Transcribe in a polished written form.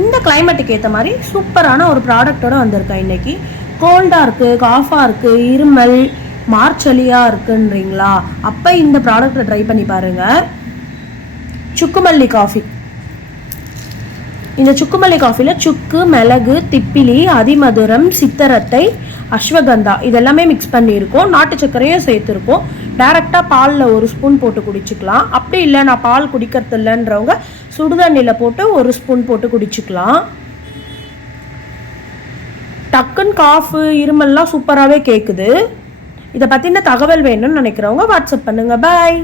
இந்த கிளைமேட்டுக்கு ஏற்ற மாதிரி சூப்பரான ஒரு ப்ராடக்டோட வந்திருக்கேன் இன்னைக்கு. கோல்டாக இருக்குது, காஃபாக இருக்குது, இருமல், மார்ச்சலியாக இருக்குன்றீங்களா, அப்போ இந்த ப்ராடக்டை ட்ரை பண்ணி பாருங்கள். சுக்குமல்லி காஃபி. இந்த சுக்குமல்லி காஃபியில் சுக்கு, மிளகு, திப்பிலி, அதிமதுரம், சித்தரத்தை, அஸ்வகந்தா இதெல்லாமே மிக்ஸ் பண்ணியிருக்கோம். நாட்டு சர்க்கரையும் சேர்த்துருக்கோம். டைரெக்டாக பாலில் ஒரு ஸ்பூன் போட்டு குடிச்சிக்கலாம். அப்படி இல்லை நான் பால் குடிக்கிறது இல்லைன்றவங்க சுடுதண்ணியில் போட்டு ஒரு ஸ்பூன் போட்டு குடிச்சிக்கலாம். டக்குன்னு காஃபு, இருமல்லாம் சூப்பராகவே கேட்குது. இதை பற்றின தகவல் வேணும்னு நினைக்கிறவங்க வாட்ஸ்அப் பண்ணுங்கள். பாய்.